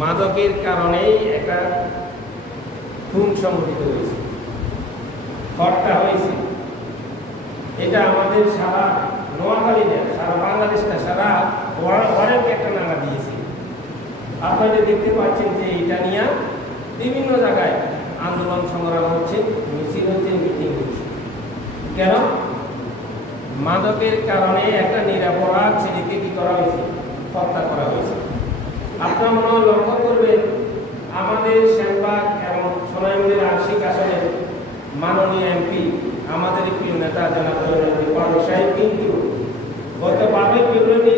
মাদকের কারণেই একটা খুন সংঘটিত হয়েছে, হত্যা হয়েছে। এটা আমাদের সারা নোয়াখালী না, সারা বাংলাদেশটা, সারা ওয়ার্ল্ডকে একটা নাড়া দিয়েছে। আপনারা দেখতে পাচ্ছেন যে এটা নিয়ে বিভিন্ন জায়গায় আন্দোলন সংগ্রাম হচ্ছে, মিছিল হচ্ছে, মিটিং হচ্ছে। কেন? মাদকের কারণে একটা নিরাপরাধ ছেলেকে কি করা হয়েছে? হত্যা করা হয়েছে। আপনার মনে হয় লক্ষ্য করবেন, আমাদের শ্যামবাগ এবং সোনাইমুড়ির আংশিক আসনের মাননীয় এমপি, আমাদের প্রিয় নেতা জনাব ফারুক সাহেব কিন্তু গত 12 ফেব্রুয়ারি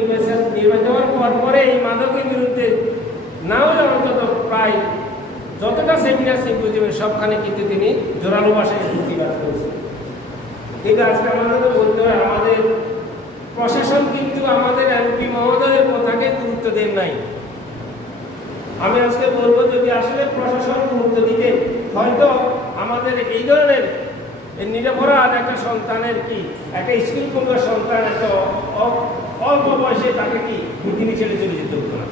নির্বাচনের পরে এই মাদকের বিরুদ্ধে না হলে অন্তত প্রায় যতটা সেমিনার সিম্পোজিয়াম সবখানে কিন্তু তিনি জোরালো ভাষায় প্রতিবাদ করেছেন। কিন্তু আজকে আমাদের বলতে হয়, আমাদের প্রশাসন কিন্তু আমাদের এমপি মহোদয়ের কথাকে গুরুত্ব দেন নাই। আমি আজকে বলবো, যদি আসলে প্রশাসন গুরুত্ব দিতেন, হয়তো আমাদের এই ধরনের নিরপরাধ একটা সন্তানের কি একটা স্কুল পড়ুয়ার সন্তান একটা অল্প বয়সে তাকে কি ভুতিনি ছেড়ে চলে যেতে হতো না।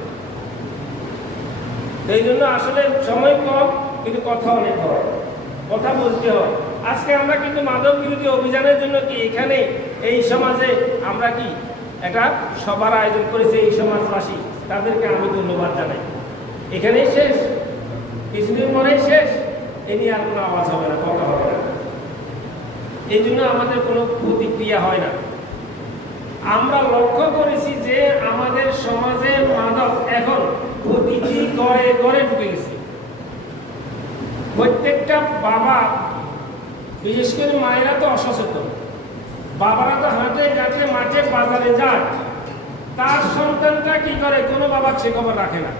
এই জন্য আসলে সময় কম, কিন্তু কথা অনেক হয়, কথা বলতে হয়। আজকে আমরা কিন্তু মাদক বিরোধী অভিযানের জন্য কি এখানে এই সমাজে আমরা কি একটা সভার আয়োজন করেছি, এই সমাজবাসী তাদেরকে আমি ধন্যবাদ জানাই। এখানেই শেষ, কিছুদিন পরেই শেষ, এ নিয়ে আর কোনো আওয়াজ হবে না, কথা হবে না। এই জন্য আমাদের কোনো প্রতিক্রিয়া হয় না। আমরা লক্ষ্য করেছি যে আমাদের সমাজে মাদক এখন প্রতিটি ঘরে ঘরে ঢুকে গেছে। প্রত্যেকটা বাবা, বিশেষ করে মায়েরা তো অসচেতন, বাবারা তো হাঁটে ঘাটে মাঠে বাজারে যায়, তার সন্তানটা কি করে কোনো বাবা সে খবর রাখে না।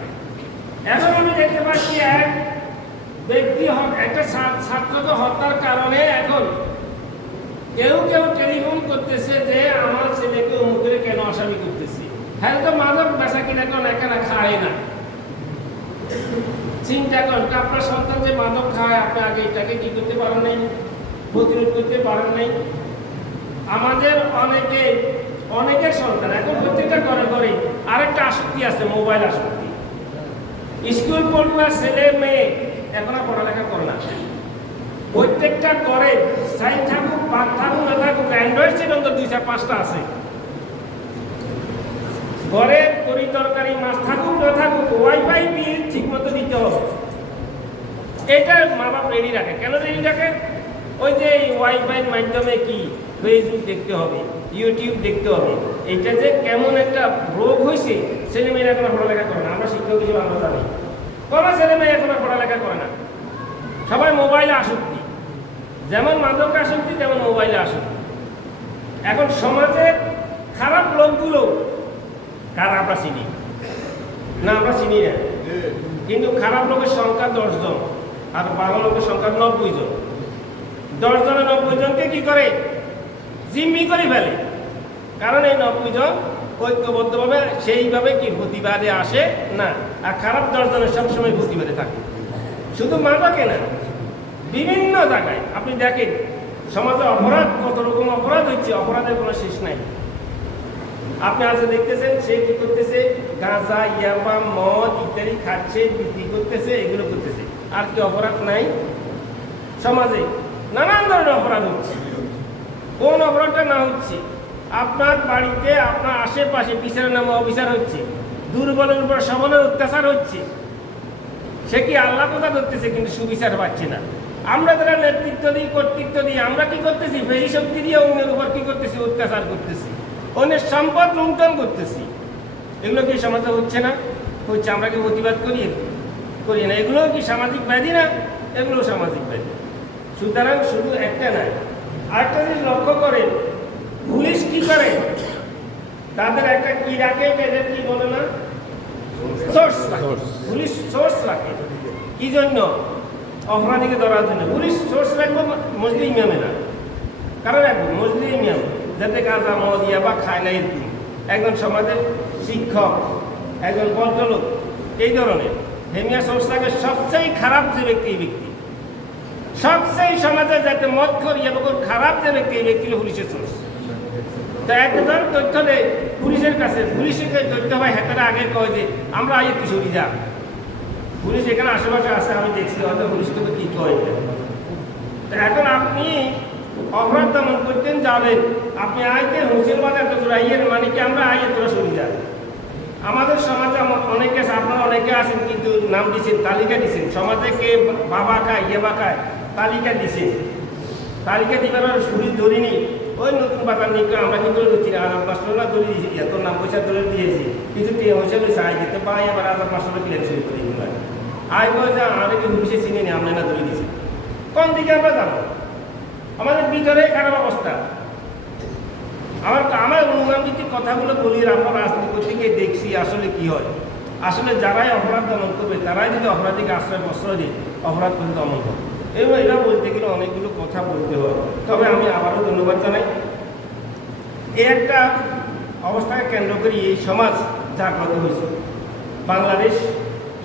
এখন আমি দেখতে পাচ্ছি এক ব্যক্তি একটা ছাত্রকে হত্যার কারণে এখন কেউ কেউ টেলিফোন করতেছে যে আমার ছেলেকে অমুকের কেন আসামি করতেছি। হ্যাঁ, তো মাদক বেচা কিনা এখন এখানে খায় না। চিন্তা করেন, আপনার সন্তান যে মাদক খায়, আপনি আগে এটাকে কি করতে পারেন নাই, প্রতিরোধ করতে পারেন নাই। আমাদের অনেকের সন্তান এখন প্রত্যেকটা ঘরে ঘরে আরেকটা আসক্তি আছে, মোবাইল আসক্তি। স্কুল পড়ুয়া ছেলে মেয়ে এখন আর পড়ালেখা করে না। প্রত্যেকটা ঘরে সাইন থাকুক, বাদ থাকুক, না থাকুক, অ্যান্ড্রয়েড সেট অন্তত 2-4-5টা আছে। ঘরে তরি তরকারি মাছ থাকুক না থাকুক, ওয়াইফাই বিল ঠিক মতো দিতে হবে। এটা মা বাপ রেডি রাখে। কেন রেডি রাখে? ওই যে ওয়াইফাইয়ের মাধ্যমে কি ফেসবুক দেখতে হবে, ইউটিউব দেখতে হবে। এটা যে কেমন একটা রোগ হয়েছে, ছেলেমেয়েরা এখন পড়ালেখা করে না। আমরা শিক্ষক হিসেবে আমরা জানি, কোনো ছেলেমেয়ে এখন পড়ালেখা করে না, সবাই মোবাইলে আসক্তি। যেমন মাদক আসক্তি, তেমন মোবাইলে আসক্তি। এখন সমাজের খারাপ লোকগুলো কারা আমরা চিনি না? আমরা চিনি না, কিন্তু খারাপ লোকের সংখ্যা 10 জন, আর ভালো লোকের সংখ্যা 90 জন। 10 জনে 90 জনকে কি করে জিম্মি করে ফেলে। কারণ এই 90 জন ঐক্যবদ্ধভাবে সেইভাবে কি প্রতিবাদে আসে না, আর খারাপ 10 জনের সবসময় প্রতিবাদে থাকে। শুধু মাদকে না, বিভিন্ন জায়গায় আপনি দেখেন সমাজে অপরাধ, কত রকম অপরাধ হচ্ছে, অপরাধের কোনো শেষ নাই। আপনি আজকে দেখতেছেন সে কি করতেছে, গাঁজা, ইয়াবা, মদ ইত্যাদি খাচ্ছে, বিক্রি করতেছে, এগুলো করতেছে। আর কি অপরাধ নাই? সমাজে নানান ধরনের অপরাধ হচ্ছে। কোন অপরাধটা না হচ্ছে? আপনার বাড়িতে, আপনার আশেপাশে বিচারের নামে অবিচার হচ্ছে, দুর্বলের উপর সবলের অত্যাচার হচ্ছে। সে কি আল্লাহ কথা ধরতেছে, কিন্তু সুবিচার পাচ্ছে না। আমরা যারা নেতৃত্ব দিই, কর্তৃত্ব দিই, আমরা কি করতেছি? বেশি শক্তি দিয়ে অন্যের উপর কি করতেছি? অত্যাচার করতেছি, অন্যের সম্পদ লুণ্ঠন করতেছি। এগুলো কি সমাজে হচ্ছে না? হচ্ছে। আমরা কি প্রতিবাদ করি না? এগুলো কি সামাজিক ব্যাধি না? এগুলো সামাজিক ব্যাধি। সুতরাং শুধু একটা নয়, আরেকটা জিনিস লক্ষ্য করেন, পুলিশ কি করে? তাদের একটা কি রাখে, এদের কি বলে না, সোর্স রাখে। পুলিশ সোর্স রাখে কি জন্য? অপরাধীকে ধরার জন্য। পুলিশ সোর্স রাখবো মজলি ইমামে না, কারণ রাখবো মজলি ইমাম যাতে গাঁজা মদ ইয়াবা খায় না, এরকম একজন সমাজের শিক্ষক, একজন ভদ্রলোক, এই ধরনের হেমিয়া সোর্স রাখে। সবচেয়ে খারাপ যে ব্যক্তি, এই ব্যক্তি সবচেয়ে সমাজে যাতে মদ করি এবং খারাপ যে ব্যক্তি, এই ব্যক্তি হলো পুলিশের সোর্স। তা একজন তথ্য দেয় পুলিশের কাছে, পুলিশের কাছে তথ্য হয়, হ্যাঁ আগে কয় যে আমরা আগে কিশোরী যা পুলিশ এখানে আশেপাশে আছে, আমি দেখছি, হয়তো পুলিশ কিন্তু কী কয় এটা। তো এখন আপনি অপরাধ দমন করতেন যাবেন, আপনি আইতে হোসেল বাজার তো আইয়ের মানে কি আমরা আইয়ে তোরা সুবিধা। আমাদের সমাজে অনেকে আছে, আপনারা অনেকে আছেন কিন্তু নাম দিচ্ছেন, তালিকা দিচ্ছেন, সমাজে কে বাবা খায় ইয়েবা খায় তালিকা দিচ্ছেন, তালিকা দিবার শুরু ধরিনি। ওই নতুন বাজার নিয়ে আমরা কিন্তু মাস্টাররা ধরে দিয়েছি, এত নাম পয়সা ধরে দিয়েছি, কিন্তু পয়সা পয়সা আয় দিতে পাই, এবার আবার মাস্টাররা প্লেন শুরু করে এগুলো আয় বলছে আমাদেরকে ভবিষ্যৎ চিনে নি, আমরা না ধরে দিয়েছি। কোন দিকে আমরা যাবো? আমাদের ভিতরে খারাপ অবস্থা। আমার অনুমান ভিত্তিক কথাগুলো বলি, আমরা রাজনীতি করতে গিয়ে দেখছি আসলে কি হয়। আসলে যারাই অপরাধ দমন করবে তারাই যদি অপরাধীকে আশ্রয় প্রশ্রয় দিয়ে অপরাধ করে দমন করবে। এবার এরা বলতে গেলে অনেকগুলো কথা বলতে হয়। তবে আমি আবারও ধন্যবাদ জানাই। এই একটা অবস্থাকে কেন্দ্র করে এই সমাজ জাগ্রত হয়েছে। বাংলাদেশ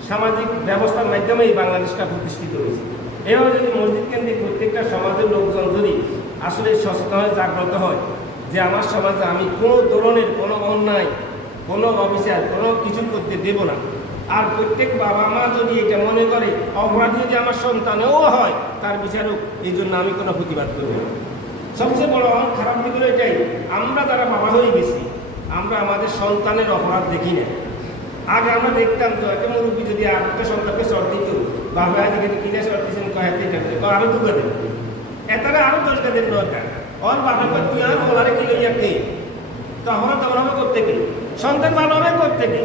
সামাজিক ব্যবস্থার মাধ্যমে এই বাংলাদেশটা প্রতিষ্ঠিত হয়েছে। এভাবে যদি মসজিদ কেন্দ্রিক প্রত্যেকটা সমাজের লোকজন যদি আসলে সচেতন হয়ে জাগ্রত হয় যে আমার সমাজে আমি কোনো ধরনের কোনো অন্যায়, কোনো অবিচার, কোনো কিছু করতে দেব না, আর প্রত্যেক বাবা মা যদি এটা মনে করে অপরাধী যদি আমার সন্তানেও হয় তার বিচারক, এই জন্য আমি কোনো প্রতিবাদ করব না। সবচেয়ে বড় আমার খারাপ দিক হলো এটাই, আমরা যারা বাবা হয়ে গেছি আমরা আমাদের সন্তানের অপরাধ দেখি না। আগে আমরা দেখতাম তো একটা মুরব্বী যদি আর একটা সন্তানকে শর্ট দিত, বাবা আজকে কিনে শর্ট দিচ্ছেন আরো দুগা দেন, এতারা আরো 10 দেন দরকার। ওর বাবার তুই আর ওলারে কি লইয়া কে তো আমরা ভালোভাবে করতে কে, সন্তান ভালোভাবে করতে কে।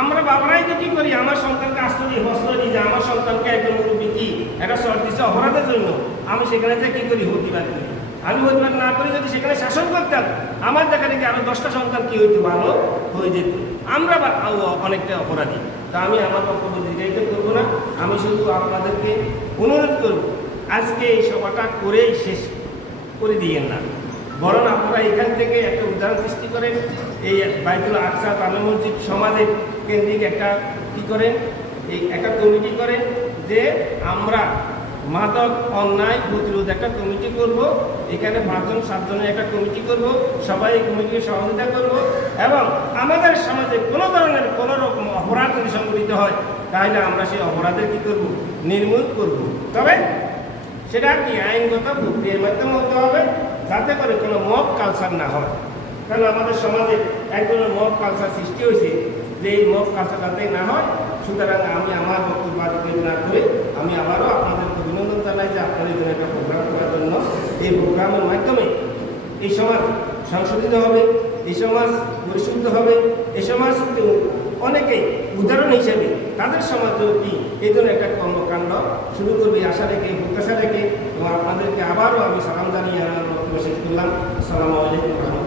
আমরা বাবারাই তো কি করি, আমার সন্তানকে আশ্রয় দিই, হস্ত দিই যে আমার সন্তানকে একজন মুরব্বী কি একটা শর্ট দিচ্ছে অপরাধের জন্য, আমি সেখানে যে কি করি প্রতিবাদ করি। আমি প্রতিবাদ না করে যদি সেখানে শাসন করতাম আমার দেখা দেখি আরো 10টা সন্তান কি হইতো, ভালো হয়ে যেত। আমরা অনেকটা অপরাধী। তা আমি আমার বক্তব্য দীর্ঘায়িত করবো না, আমি শুধু আপনাদেরকে অনুরোধ করব আজকে এই সভাটা করেই শেষ করে দিয়েন না, বরং আপনারা এখান থেকে একটা উদাহরণ সৃষ্টি করেন। এই বাইতুল আকসা জামে মসজিদ সমাজের কেন্দ্রিক একটা কী করেন, এই একটা কমিটি করেন যে আমরা মাদক অন্যায় প্রতিরোধ একটা কমিটি করব, এখানে 5-7 জনের একটা কমিটি করব, সবাই এই কমিটিকে সহযোগিতা করব, এবং আমাদের সমাজে কোনো ধরনের কোনো রকম অপরাধ যদি সংঘটিত হয় তাহলে আমরা সেই অপরাধের কী করব, নির্মূল করব। তবে সেটা কি আইনগত প্রক্রিয়ার মাধ্যমে হতে হবে, যাতে করে কোনো মব কালচার না হয়। কারণ আমাদের সমাজে এক ধরনের মব কালচার সৃষ্টি হয়েছে, যে এই মব কালচার যাতে না হয়। সুতরাং আমি আমার বক্তব্য না করে আমি আবারও আপনাদেরকে অভিনন্দন জানাই যে আপনাদের জন্য একটা প্রোগ্রাম করার জন্য। এই প্রোগ্রামের মাধ্যমে এই সমাজ সংশোধিত হবে, এই সমাজ পরিশুদ্ধ হবে, এই সমাজ অনেকেই উদাহরণ হিসেবে তাদের সমাজেও কি এই ধরনের একটা কর্মকাণ্ড শুরু করবে আশা রেখে, প্রত্যাশা রেখে, এবং আপনাদেরকে আবারও আমি সালাম জানিয়ে আমার বক্তব্য শেষ করলাম। আসসালামু আলাইকুম।